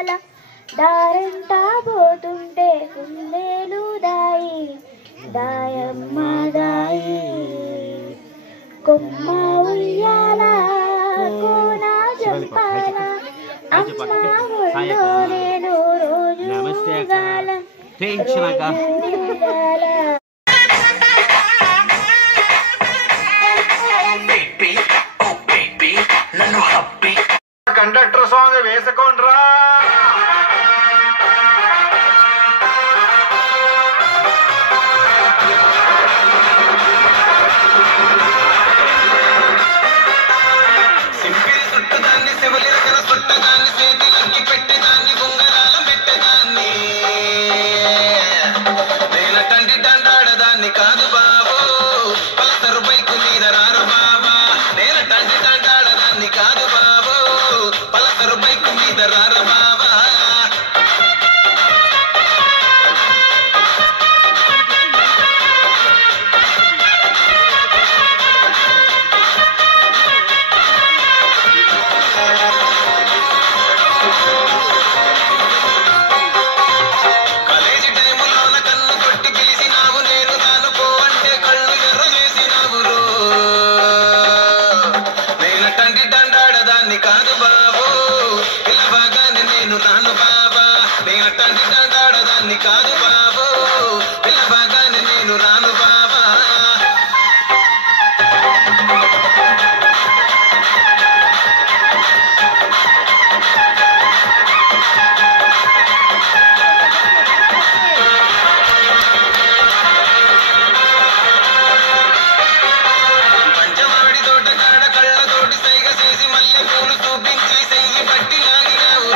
జంపాల దారంటా పోతుంటే కుందేలు దాయి దాయమ్మ దాయి కొమ్మ ఉయ్యాల కోన జంపాల అమ్మ ఒళ్ళో నేను రోజు గాలం కండక్టర్ సాంగ్ వేసుకోండ్రా. సింపిరి చుట్టదాన్ని శివలిర కల చుట్టదాన్ని చేతి లగ్గి పెట్టేదాన్ని ఉంగరాల పెట్టేదాన్ని నేనటండి దండాడదాన్ని కాదు బాబు పలసరు బైకు మీద రారు బాబా నేనటండి దండాడదాన్ని కాదు బాబు పలసరు బైకు మీద రారు బాబా కాలేజీ టైములోన కన్ను కొట్టి పిలిచినావు నేను రానుకో అంటే కళ్ళు ఎర్ర చేసినావు రో నేనటండి దండాడదాన్ని కాదు బాబు పిల్లబాగానే నేను రాను బాబా నేనటండి దండాడదాన్ని కాదు బాబు పిల్లబాగానే నేను రాను బాబా పంచవాడి తోటకాడ కళ్ళతోటి సైగ చేసి మల్లె పూలు చూపించి సెయ్యి పట్టి లాగినావు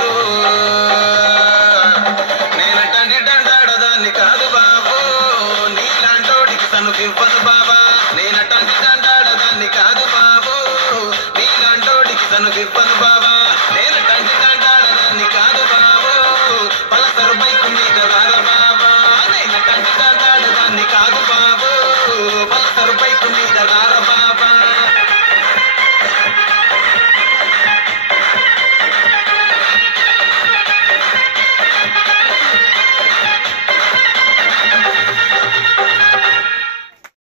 నేనటండి దండాడదాన్ని కాదు బాబు నీలాంటోడికి సనుకివ్వను బాబా నేనటండి దండాడదాన్ని కాదు బాబు నీలాంటోడికి సనుకివ్వను బాబా నేనటండి దండాడదాన్ని కాదు బాబు పలసరు బైకు మీద రార బాబా నేనటండి దండాడదాన్ని కాదు బాబు పలసరు బైకు మీద రార బాబా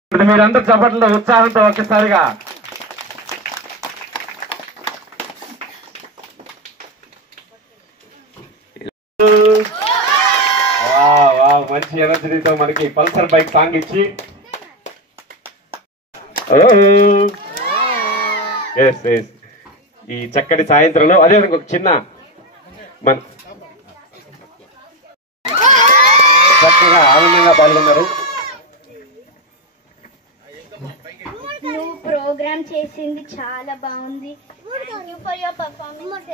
ఇప్పుడు మీరందరూ చప్పట్లతో ఉత్సాహంతో ఒక్కసారిగా మంచి ఎనర్జీతో మనకి పల్సర్ బైక్ సాంగ్ ఇచ్చి ఈ చక్కటి సాయంత్రంలో అదే ఒక చిన్న మన చక్కగా ఆనందంగా పాల్గొన్నారు. నువ్వు ప్రోగ్రామ్ చేసింది చాలా బాగుంది. Thank you for your performance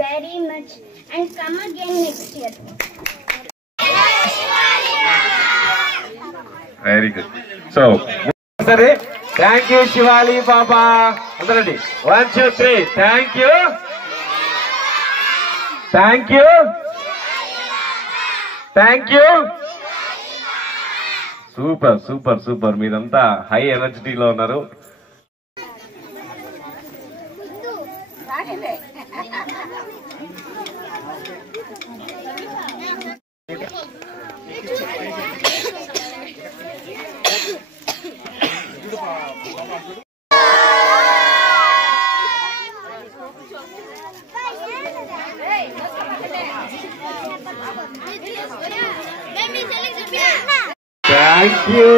very much and come again next year. Very good. So సరే థ్యాంక్ యూ శివాలి బాబా అందరండి 1 2 3 thank you thank you thank you. Super super super మీరంతా హై ఎనర్జీలో ఉన్నారు. Thank you.